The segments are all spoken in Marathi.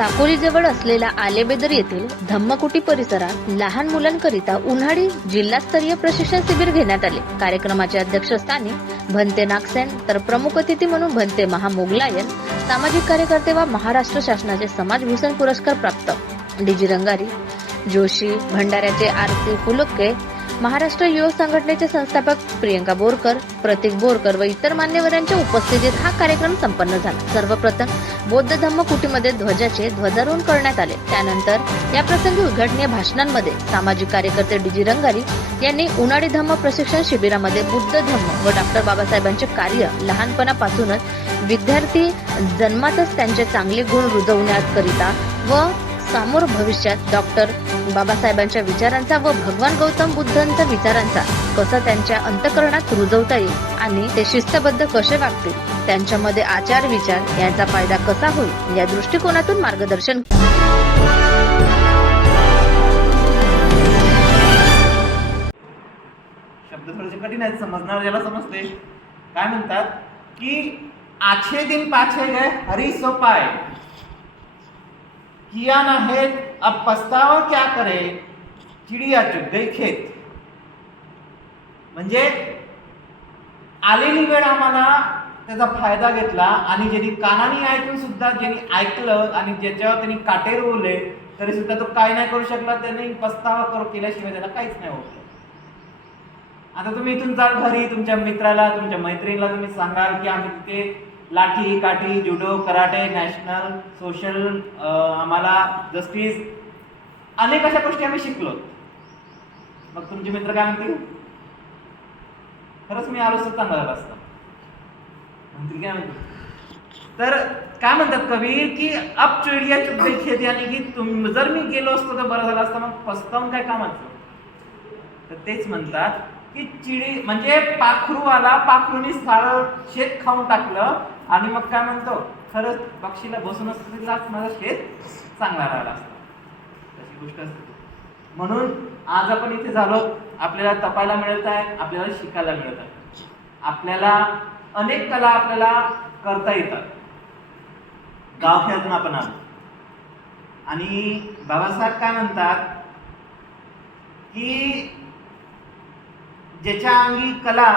साकोलीजवळ असलेल्या आलेबेदर येथील धम्मकुटी परिसरात लहान मुलांकरिता उन्हाळी जिल्हास्तरीय प्रशिक्षण शिबिर घेण्यात आले। कार्यक्रमाचे अध्यक्षस्थानी भंते नागसेन तर प्रमुख अतिथी म्हणून भंते महामोगलायन, सामाजिक कार्यकर्ते व महाराष्ट्र शासनाचे समाजभूषण पुरस्कार प्राप्त डीजी रंगारी जोशी, भंडाऱ्याचे आरती फुलके, महाराष्ट्र युवक संघटनेचे संस्थापक प्रियंका बोरकर, प्रतीक बोरकर व इतर मान्यवरांच्या उपस्थितीत हा कार्यक्रम संपन्न झाला। सर्वप्रथम बौद्ध धम्म कुटीमध्ये ध्वजाचे ध्वजारोहण करण्यात आले। त्यानंतर या प्रसंगी उद्घाटनीय भाषणांमध्ये सामाजिक कार्यकर्ते डीजी रंगारी यांनी उन्हाळी धम्म प्रशिक्षण शिबिरामध्ये बुद्ध धम्म व डॉक्टर बाबासाहेबांचे कार्य लहानपणापासूनच विद्यार्थी जन्मातच त्यांचे चांगले गुण रुजवण्याकरिता व समोर भविष्यात डॉक्टर बाबासाहेबांच्या विचारांचा व भगवान गौतम बुद्धांच्या विचारांचा कसा त्यांच्या अंतःकरणात रुजवता येईल आणि ते शिस्तबद्ध कसे वागतील, त्यांच्यामध्ये आचार विचार यांचा फायदा कसा होईल या दृष्टिकोनातून मार्गदर्शन। शब्द थोडेसे कठीण आहेत, समजणार ज्याला समजते। काय म्हणतात की आछे दिन पाछे गए हरी सो पाए, किया ना है अब पछतावा क्या करे, चिडिया चुग गई खेत। म्हणजे आलेली वेळ आम्हाला त्याचा फायदा घेतला आणि ज्यांनी कानाने ऐकून सुद्धा ज्यांनी ऐकलं आणि ज्याच्यावर त्यांनी काटे रोवले तरी सुद्धा तो काय नाही करू शकला, त्यांनी पछतावा केल्याशिवाय त्याला काहीच नाही होत। आता तुम्ही इथून जाल घरी, तुमच्या मित्राला तुमच्या मैत्रिणीला तुम्ही सांगाल की आम्ही तिथे लाठी काठी जुडो कराटे नॅशनल सोशल आम्हाला जस्टिस अनेक अशा गोष्टी आम्ही शिकलो। मग तुमचे मित्र काय म्हणतील, खरंच मी आलो तर चांगला झाला असता म्हणतील काय म्हणतील। तर काय म्हणतात कबीर की अब चिडिया चुग गई खेत, यानी की जर मी गेलो असतो तर बरं झालं असतं, मग पस्तावून काय कामाचं। तर तेच म्हणतात की चिडी म्हणजे पाखरू आला, पाखरूनी सारं शेत खाऊन टाकलं आणि मग काय म्हणतो खरंच पक्षीला बसून असतं माझं शेत चांगला राहिला असता, तशी गोष्ट असते। म्हणून आज आपण इथे झालो, आपल्याला तपायला मिळत आहे, आपल्याला शिकायला मिळत आहे, आपल्याला अनेक कला आपल्याला करता येतात। गावखेड्यातून आपण आलो आणि बाबासाहेब काय म्हणतात की ज्याच्या अंगी कला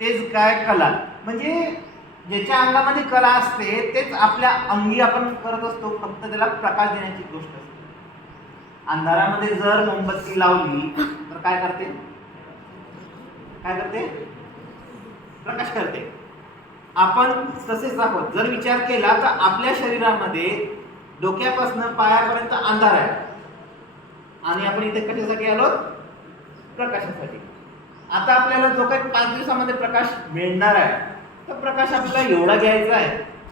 तेच काय कला, म्हणजे ज्याच्या अंगामध्ये कला असते तेच आपल्या अंगी आपण करत असतो, फक्त त्याला प्रकाश देण्याची गोष्ट असते। अंधारामध्ये जर मोमबत्ती लावली तर काय करते, काय करते, प्रकाश करते। आपण तसेच आहोत, जर विचार केला तर आपल्या शरीरामध्ये डोक्यापासून पायापर्यंत अंधार आहे आणि आपण इथे कशासाठी आलो, प्रकाशासाठी। आता आपल्याला जो काही 5 दिवसामध्ये प्रकाश मिळणार आहे तर प्रकाश आपल्याला एवढा घ्यायचा आहे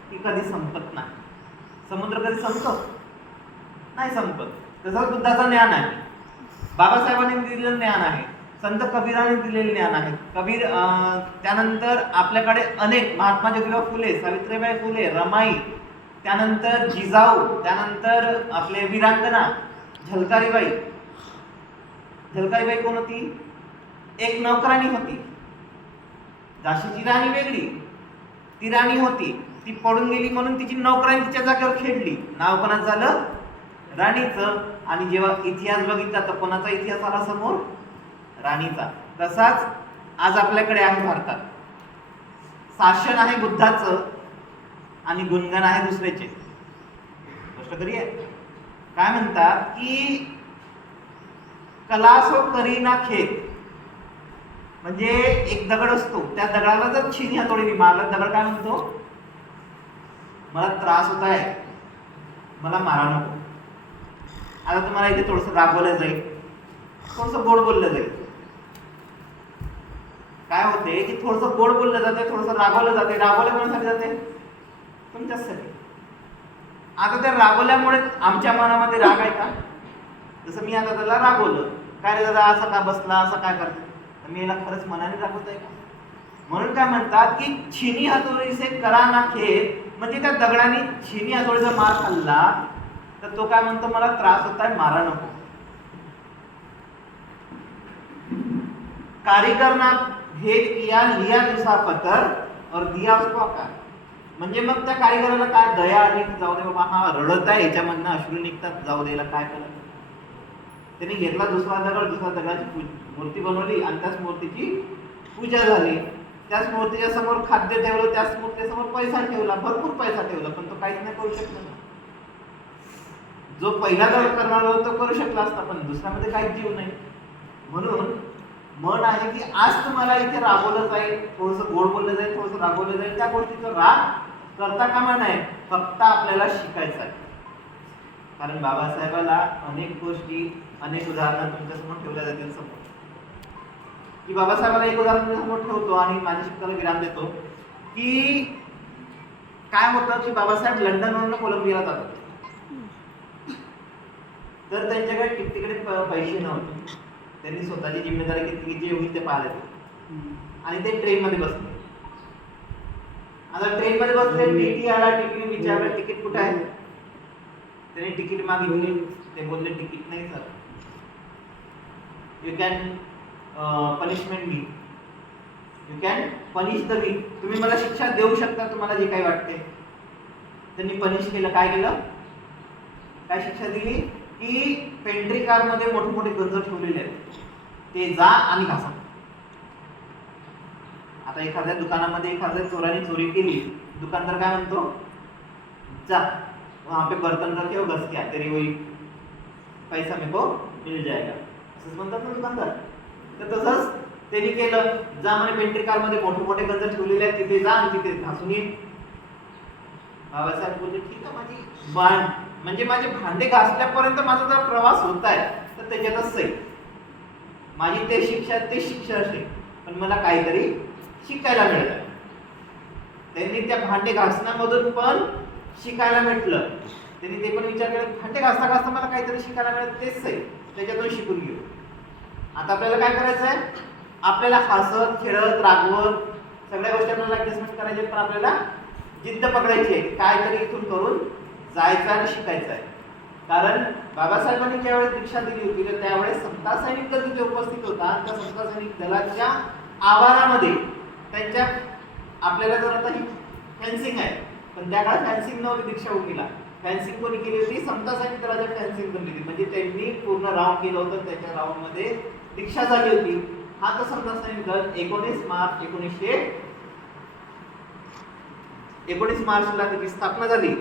की कधी संपत नाही। समुद्र कधी संपतो नाही संपत। तसंच बुद्धाचं ज्ञान आहे, बाबासाहेबांनी दिलेलं ज्ञान आहे, संत कबीराने दिलेले ज्ञान आहे। कबीर त्यानंतर आपल्याकडे अनेक महात्मा ज्योतिबा फुले, सावित्रीबाई फुले, रमाई, त्यानंतर जिजाऊ, त्यानंतर आपले वीरांगना झलकारीबाई। झलकारीबाई कोण होती, एक नौकराणी होती। झाशीची राणी वेगळी, ती राणी होती, ती पडून गेली म्हणून तिची नौकराणी तिच्या जागेवर खेळली, नाव कोणाचं झालं, राणीचं। आणि जेव्हा इतिहास बघितला तर कोणाचा इतिहास आला समोर, राणीचा। तसाच आज आपल्याकडे आहे भारतात, शासन आहे बुद्धाचं आणि गुणगान आहे दुसऱ्याचे। गोष्ट खरी आहे। काय म्हणतात की कलासो करीना खेत, म्हणजे एक दगड असतो, त्या दगडाला जर छिनी हातोडीने मारला, दगड काय म्हणतो, मला त्रास होत आहे, मला मारा नको। आता तुम्हाला इथे थोडंसं रागवलं जाईल, थोडंसं गोड बोललं जाईल। काय होते की थोडंसं गोड बोललं जाते, थोडंसं रागवलं जाते। रागवलं कोणासाठी जाते, तुमच्यासाठी। आता त्या रागवल्यामुळे आमच्या मनामध्ये राग आहे का, जसं मी आता त्याला रागवलं, काय रे दादा असं का बसला, असं काय करतो, मी याला खरंच मनाने रागवत आहे का। म्हणून काय म्हणतात की छिनी हातोडी से करा ना खेत, म्हणजे त्या दगडाने छिनी हातोडीचा मार खाल्ला तर तो काय म्हणतो, मला त्रास होत आहे, मारा नको। कारीगर ना भेद किया, लिया दूसरा पत्थर और दिया उसको आकार। म्हणजे मग त्या कारीगराला काय दया आली, जाऊ दे बाबा, हा रडत आहे, याच्यामधनं अश्रू निघतात, जाऊ द्यायला काय करत. त्याने घेतला दुसरा दगडाची मूर्ती बनवली आणि त्याच मूर्तीची पूजा झाली. त्याच मूर्तीच्या समोर खाद्य ठेवलं, त्याच मूर्तीसमोर पैसा ठेवला, भरपूर पैसा ठेवला, पण तो काहीच नाही करू शकला ना. जो पहिला करणार होता तो करू शकला असता, पण दुसऱ्यामध्ये काहीच जीव नाही. म्हणून मन आहे की आज तुम्हाला इथे राबवलं जाईल, थोडंसं गोड बोललं जाईल, थोडंसं राबवलं जाईल, त्या गोष्टीचा राग करता कामा नाही, फक्त आपल्याला शिकायचं आहे. कारण बाबासाहेबाला अनेक गोष्टी, अनेक उदाहरणं तुमच्यासमोर ठेवल्या जातील समोर. की बाबासाहेबाला एक उदाहरण मी समोर ठेवतो आणि माझ्या शिक्षकाला विराम देतो. की काय होतं की बाबासाहेब लंडनवरून कोलंबियाला जातात. तर त्यांच्याकडे तिकडे पैसे नव्हते. त्यांनी स्वतःची जिम्मेदारी घेतली की जे होईल ते पाहायला आणि ते ट्रेन मध्ये बसले. आता ट्रेन मध्ये बसले, टीटी आला, टीटीने विचारलं तिकीट कुठे आहे. त्याने तिकीट मागितली, ते बोलले तिकीट नाही sir, you can punishment me, you can punish the me, तुम्ही मला शिक्षा देऊ शकता, तुम्हाला जे काही वाटते. त्यांनी पनिश केलं. काय केलं, काय शिक्षा दिली की पेंट्री कार मध्ये मोठे मोठे गंज ठेवलेले आहेत, ते जा आणि घासा. आता एखाद्या दुकानामध्ये एखाद्या चोराने चोरी केली, दुकानदार काय म्हणतो, जा वहां पे बर्तन रखे हो, घस क्या तेरी वही पैसा मेरे को मिल जाएगा, असंच म्हणतात ना दुकानदार. तर तसंच त्यांनी केलं. जा म्हणे पेंट्री कार मध्ये मोठे मोठे गंज ठेवलेले आहेत, तिथे जा आणि तिथे घासून ये. बाबासाहेब बोलले ठीक आहे, माझी म्हणजे माझे भांडे घासल्यापर्यंत माझा जर प्रवास होत आहे तर त्याच्यातच सही, माझी ते शिक्षा असेल, पण मला काहीतरी शिकायला मिळतं. त्यांनी त्या भांडे घासण्यामधून पण शिकायला भेटलं. त्यांनी ते पण विचार केला, भांडे घासता घासता मला काहीतरी शिकायला मिळत, तेच सही, त्याच्यातून शिकून घेऊ. आता आपल्याला काय करायचं आहे, आपल्याला हसत खेळत रागवत सगळ्या गोष्टी आपल्याला ऍडजस्टमेंट करायचे, पण आपल्याला जिद्द पकडायची आहे, काहीतरी इथून करून जायचं आणि शिकायचं आहे. कारण बाबासाहेबांनी ज्यावेळेस दीक्षा दिली होती तर त्यावेळेस समता सैनिक दल तिथे उपस्थित होता. त्या समता सैनिक दलाच्या आवारामध्ये त्यांच्या, आपल्याला जर आता ही फेन्सिंग आहे, पण त्या काळात फेन्सिंग नव्हती दीक्षा भूमीला. फेन्सिंग कोणी केली होती, समता सैनिक दलाच्या फेन्सिंग बनली होती, म्हणजे त्यांनी पूर्ण राऊंड केलं होतं, त्याच्या राऊंड मध्ये दीक्षा झाली होती. हा तर समता सैनिक दल 19 मार्च 1919 मार्चला त्याची स्थापना झाली.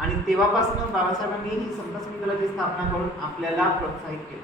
आणि तेव्हापासून बाबासाहेबांनी ही समता सैनिक दलाची स्थापना करून आपल्याला प्रोत्साहित केलं.